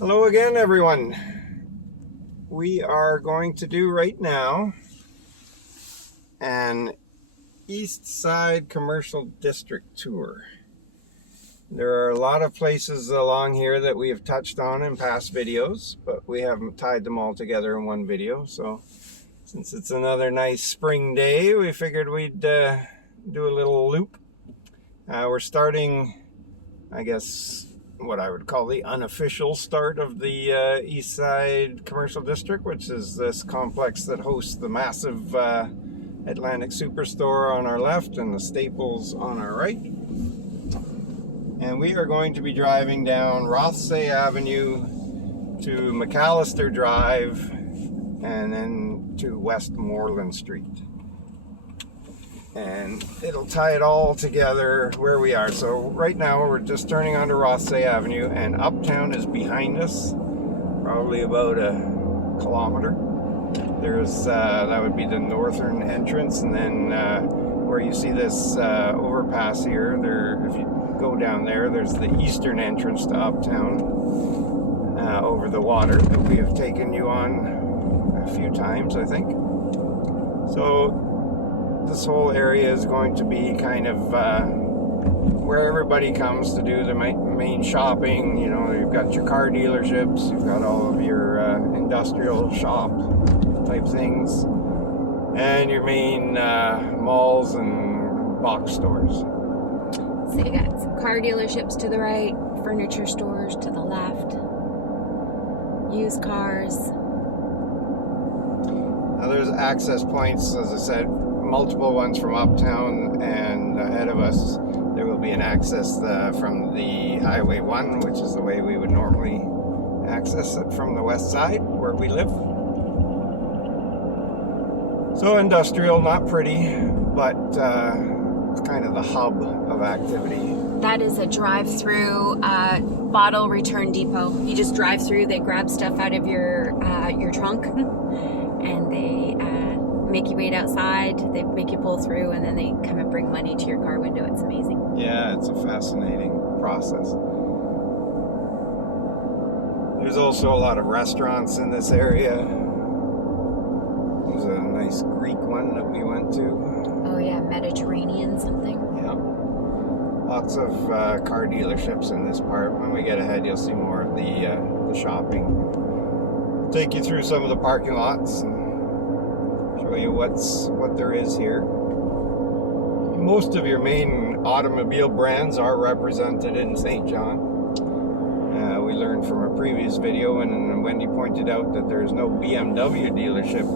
Hello again, everyone. We are going to do right now an East Side Commercial District tour. There are a lot of places along here that we have touched on in past videos, but we haven't tied them all together in one video. So since it's another nice spring day, we figured we'd do a little loop. We're starting, I guess, what I would call the unofficial start of the East Side Commercial District, which is this complex that hosts the massive Atlantic Superstore on our left and the Staples on our right. And we are going to be driving down Rothsay Avenue to McAllister Drive and then to Westmoreland Street. And it'll tie it all together where we are. So right now we're just turning onto Rothsay Avenue and Uptown is behind us, probably about a kilometer. There's that would be the northern entrance, and then where you see this overpass here, if you go down there, there's the eastern entrance to Uptown over the water that we have taken you on a few times, I think. So this whole area is going to be kind of where everybody comes to do the main shopping. You know, you've got your car dealerships, you've got all of your industrial shop type things, and your main malls and box stores. So you got some car dealerships to the right, furniture stores to the left, used cars. Now there's access points, as I said, multiple ones from Uptown, and ahead of us there will be an access from the Highway 1, which is the way we would normally access it from the west side where we live. So industrial, not pretty, but it's kind of the hub of activity. That is a drive-through bottle return depot. You just drive through, they grab stuff out of your trunk and they make you wait outside, they make you pull through, and then they come and bring money to your car window. It's amazing. Yeah, it's a fascinating process. There's also a lot of restaurants in this area. There's a nice Greek one that we went to. Oh yeah, Mediterranean something. Yeah. Lots of car dealerships in this part. When we get ahead, you'll see more of the shopping. I'll take you through some of the parking lots and show you what there is here. Most of your main automobile brands are represented in St. John. We learned from a previous video, and Wendy pointed out that there's no BMW dealership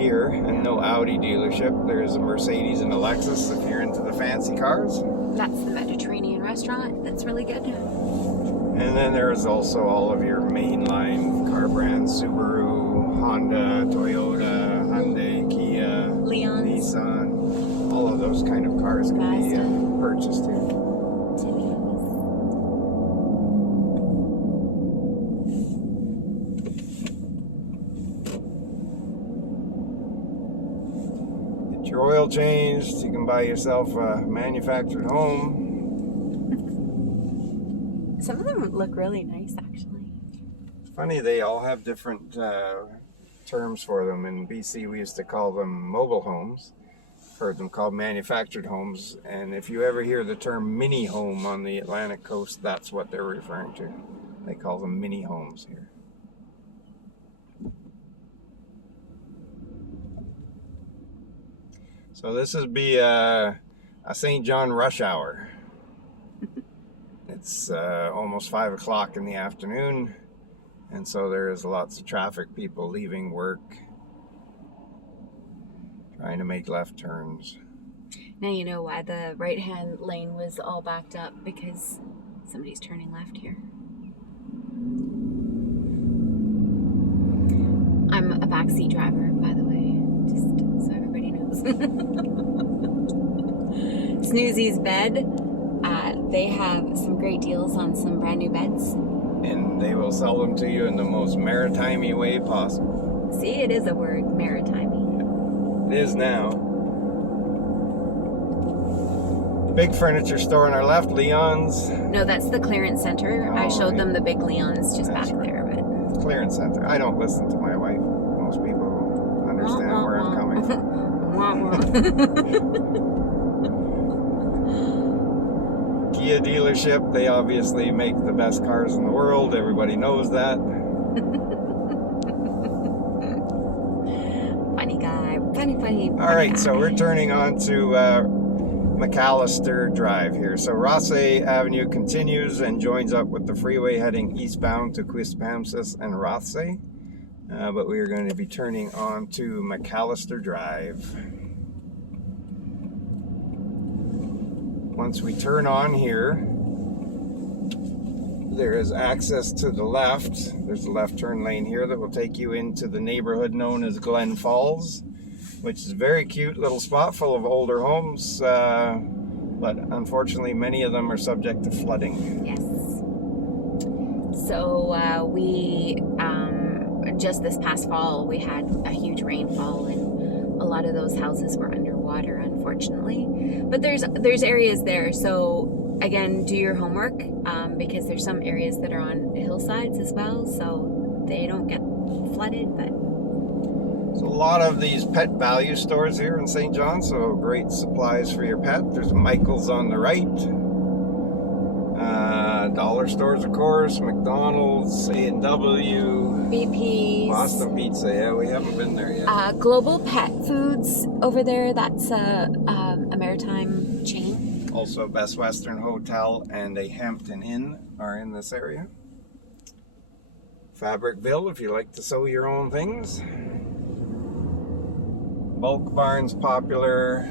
here and no Audi dealership. There's a Mercedes and a Lexus if you're into the fancy cars. That's the Mediterranean restaurant. That's really good. And then there's also all of your mainline car brands: Subaru, Honda, Toyota, Hyundai, Kia, Leon's, Nissan. All of those kind of cars can be purchased here. Get your oil changed. You can buy yourself a manufactured home. Some of them look really nice, actually. Funny, they all have different terms for them. In BC, we used to call them mobile homes. Heard them called manufactured homes. And if you ever hear the term mini home on the Atlantic coast, that's what they're referring to. They call them mini homes here. So this would be a St. John rush hour. It's almost 5 o'clock in the afternoon, and so there is lots of traffic, people leaving work, trying to make left turns. Now you know why the right-hand lane was all backed up, because somebody's turning left here. I'm a backseat driver, by the way, just so everybody knows. Snoozy's Bed. They have some great deals on some brand new beds. And they will sell them to you in the most maritime-y way possible. See, it is a word, maritime-y. It is now. Big furniture store on our left, Leon's. No, that's the clearance center. I Oh, showed yeah. them the big Leon's just That's back right. there. But Clearance center. I don't listen to my wife. Most people understand where I'm coming from. Kia dealership, they obviously make the best cars in the world. Everybody knows that. Funny guy. Funny. All right, so we're turning on to McAllister Drive here. So Rothsay Avenue continues and joins up with the freeway heading eastbound to Quispamsis and Rothsay. But we are going to be turning on to McAllister Drive. Once we turn on here, there is access to the left. There's a left turn lane here that will take you into the neighborhood known as Glen Falls, which is a very cute little spot full of older homes, but unfortunately many of them are subject to flooding. Yes. So we just this past fall we had a huge rainfall and a lot of those houses were underwater, unfortunately. But there's areas there. So again, do your homework because there's some areas that are on hillsides as well, so they don't get flooded. But there's a lot of these pet value stores here in St. John, so great supplies for your pet. There's Michael's on the right. Dollar stores, of course, McDonald's, A&W, BP's, Boston Pizza. Yeah, we haven't been there yet. Global Pet Foods over there. That's a maritime chain. Also, Best Western Hotel and a Hampton Inn are in this area. Fabricville, if you like to sew your own things. Bulk Barn's popular.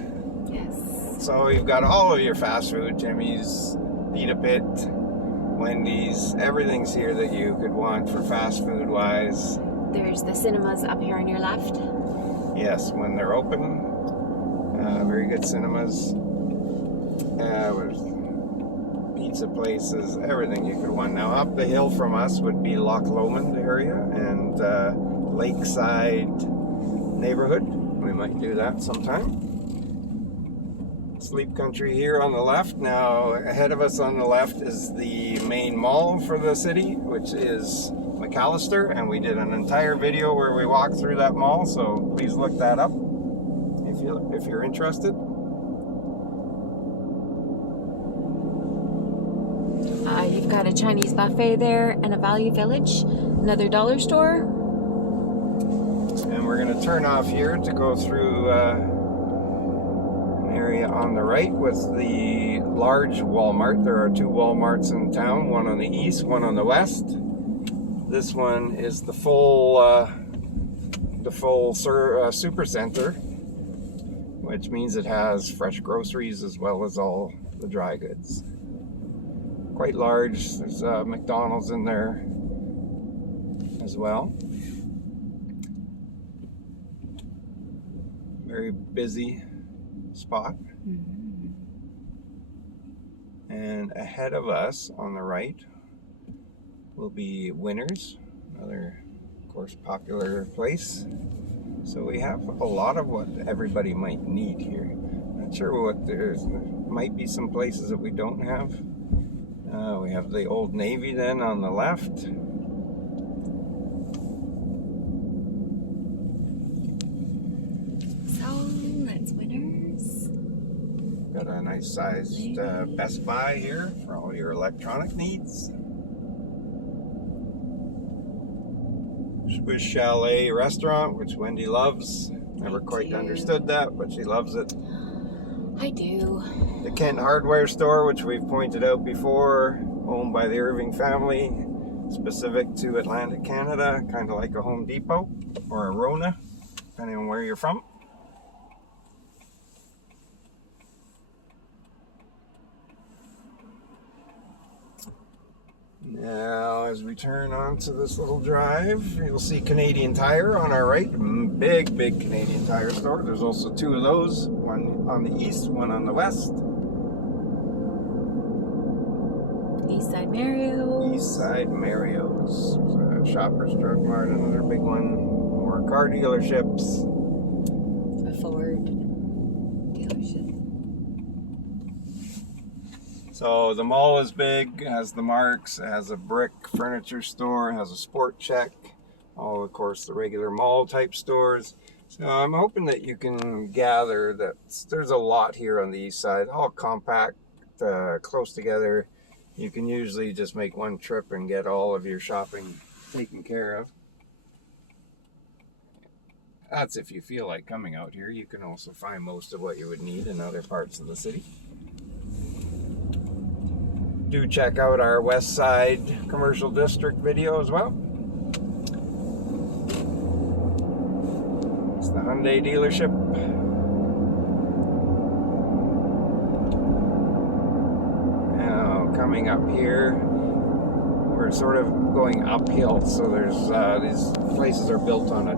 Yes. So you've got all of your fast food, Jimmy's, Pita Pit, Wendy's, everything's here that you could want for fast food wise. There's the cinemas up here on your left. Yes, when they're open. Very good cinemas. With pizza places, everything you could want. Now up the hill from us would be Loch Lomond area and Lakeside neighborhood. We might do that sometime. Sleep Country here on the left. Now ahead of us on the left is the main mall for the city, which is McAllister, and we did an entire video where we walked through that mall, so please look that up if you're interested. You've got a Chinese buffet there and a Value Village, another dollar store. And we're going to turn off here to go through an area on the right with the large Walmart. There are two Walmarts in town, one on the east, one on the west. This one is the full super center, which means it has fresh groceries as well as all the dry goods. Quite large. There's McDonald's in there as well. Very busy spot. Mm-hmm. And ahead of us on the right will be Winners, another, of course, popular place. So we have a lot of what everybody might need here. Not sure what there might be some places that we don't have. We have the Old Navy then on the left. So that's Winners. Got a nice sized Best Buy here for all your electronic needs. Swiss Chalet restaurant, which Wendy loves. Never quite understood that, but she loves it. I do. The Kent Hardware store, which we've pointed out before, owned by the Irving family, specific to Atlantic Canada, kind of like a Home Depot or a Rona, depending on where you're from. Now, as we turn onto this little drive, you'll see Canadian Tire on our right. Big Canadian Tire store. There's also two of those, one on the east, one on the west. Eastside Mario. Eastside Mario's. Shoppers Drug Mart, another big one. More car dealerships. A Ford dealership. So the mall is big, has the Marks, has a brick furniture store, has a Sport Check, all of course the regular mall type stores. So I'm hoping that you can gather that there's a lot here on the east side, all compact, close together. You can usually just make one trip and get all of your shopping taken care of. That's if you feel like coming out here. You can also find most of what you would need in other parts of the city. Do check out our West Side Commercial District video as well. It's the Hyundai dealership. Now, coming up here, we're sort of going uphill, so there's these places are built on a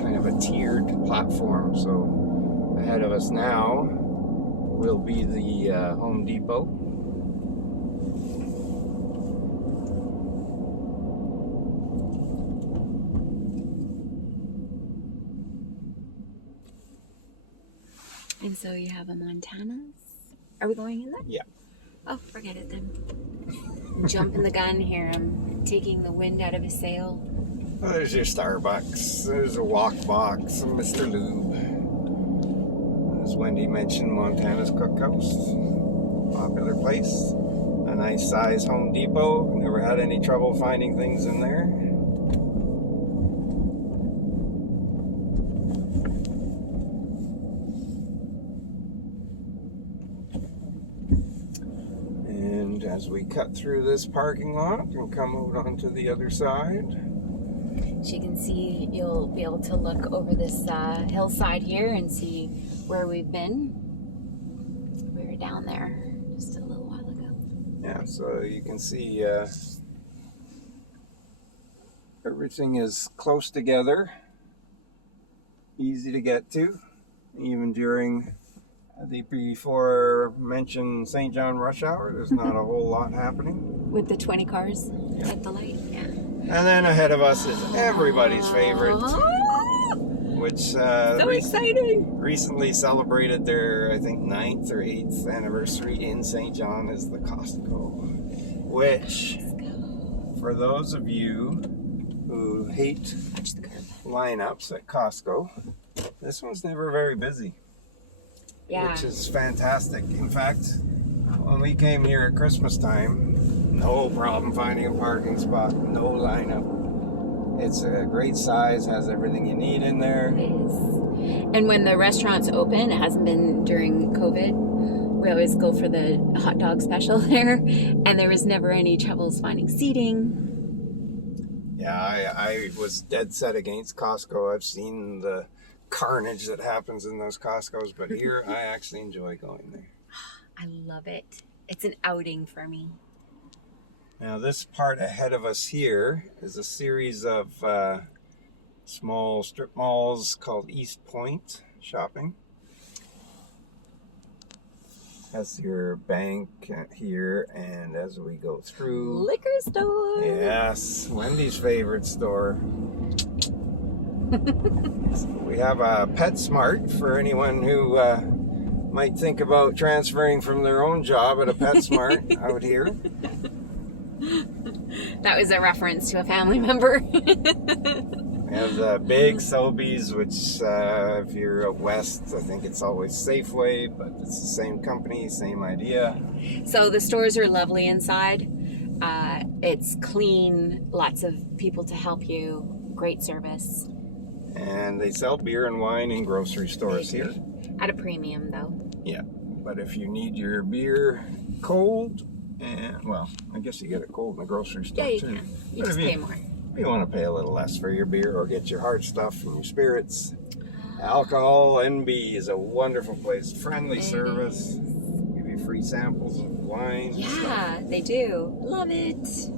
kind of a tiered platform. So ahead of us now will be the Home Depot. And so you have a Montana's. Are we going in there? Yeah. Oh, forget it then. Jumping the gun here. I'm taking the wind out of his sail. Well, there's your Starbucks. There's a Walk Box and Mr. Lube. As Wendy mentioned, Montana's Cookhouse. Popular place. A nice size Home Depot. Never had any trouble finding things in there. As we cut through this parking lot and come out onto the other side. As you can see, you'll be able to look over this hillside here and see where we've been. We were down there just a little while ago. Yeah, so you can see everything is close together, easy to get to, even during the before mentioned St. John rush hour. There's not a whole lot happening. With the 20 cars at the light, yeah. And then ahead of us is everybody's favorite, which so exciting! Recently celebrated their, I think, 9th or 8th anniversary in St. John, is the Costco. Which, for those of you who hate lineups at Costco, this one's never very busy. Yeah. Which is fantastic. In fact, when we came here at Christmas time, no problem finding a parking spot, no lineup. It's a great size, has everything you need in there. It is. And when the restaurant's open, it hasn't been during COVID, we always go for the hot dog special there, and there was never any troubles finding seating. Yeah, I was dead set against Costco. I've seen the carnage that happens in those Costco's, but here I actually enjoy going there. I love it. It's an outing for me. Now this part ahead of us here is a series of small strip malls called East Point Shopping. Has your bank here, and as we go through, liquor store. Yes, Wendy's favorite store. We have a PetSmart for anyone who might think about transferring from their own job at a PetSmart out here. That was a reference to a family member. We have the big Sobeys, which if you're out west, I think it's always Safeway, but it's the same company, same idea. So the stores are lovely inside. It's clean, lots of people to help you, great service. And they sell beer and wine in grocery stores here. At a premium, though. Yeah, but if you need your beer cold, and well, I guess you get it cold in the grocery store yeah, you too. can. You just pay more. If you want to pay a little less for your beer or get your hard stuff from your spirits, Alcohol NB is a wonderful place. Friendly service. Give you free samples of wine. Yeah, they do. Love it.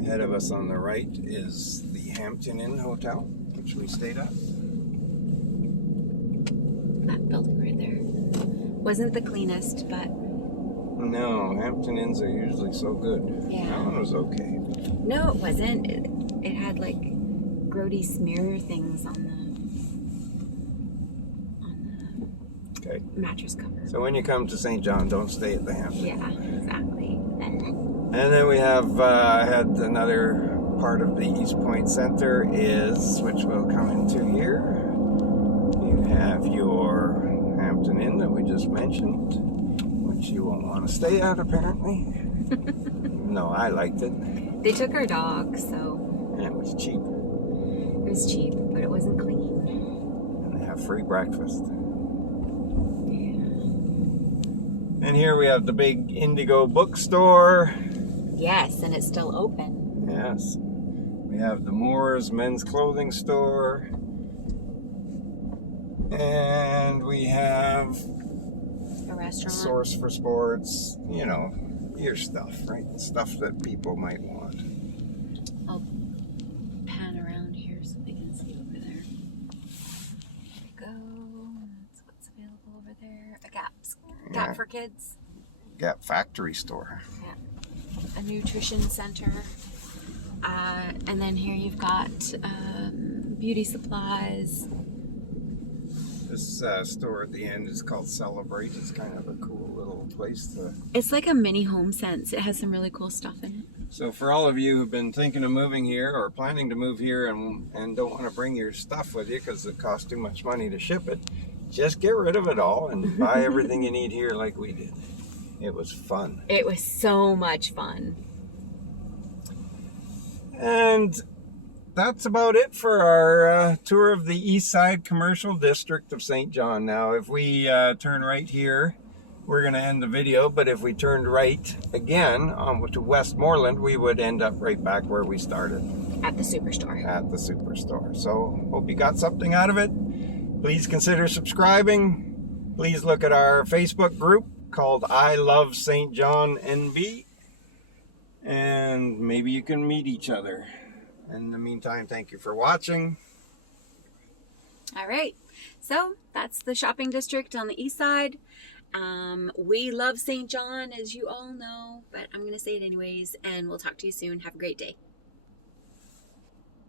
Ahead of us on the right is the Hampton Inn Hotel, which we stayed at. That building right there. Wasn't the cleanest, but... No, Hampton Inns are usually so good. Yeah. That one was okay. No, it wasn't. It had like grody smear things on Okay. mattress cover. So when you come to St. John, don't stay at the Hampton. Yeah, exactly. And then we have had another part of the East Point Center which we'll come into here. You have your Hampton Inn that we just mentioned, which you won't want to stay at apparently. No, I liked it. They took our dog, so And it was cheap. it was cheap, but it wasn't clean. And they have free breakfast. Yeah. And here we have the big Indigo bookstore. Yes, and it's still open. Yes. We have the Moores men's clothing store. And we have A restaurant. Source for Sports, you know, your stuff, right? Stuff that people might want. I'll pan around here so they can see over there. There we go. That's what's available over there. A Gap Yeah. for kids. Gap factory store. A nutrition center. And then here you've got beauty supplies. This store at the end is called Celebrate. It's kind of a cool little place to... It's like a mini home sense. It has some really cool stuff in it. So for all of you who've been thinking of moving here or planning to move here and don't want to bring your stuff with you because it costs too much money to ship it, just get rid of it all and buy everything you need here like we did. It was fun. It was so much fun. And that's about it for our tour of the East Side Commercial District of St. John. Now, if we turn right here, we're going to end the video, but if we turned right again to Westmoreland, we would end up right back where we started. At the Superstore. At the Superstore. So, hope you got something out of it. Please consider subscribing. Please look at our Facebook group called I Love St. John NB. And maybe you can meet each other. In the meantime, thank you for watching. All right. So that's the shopping district on the east side. We love St. John, as you all know, but I'm going to say it anyways, and we'll talk to you soon. Have a great day.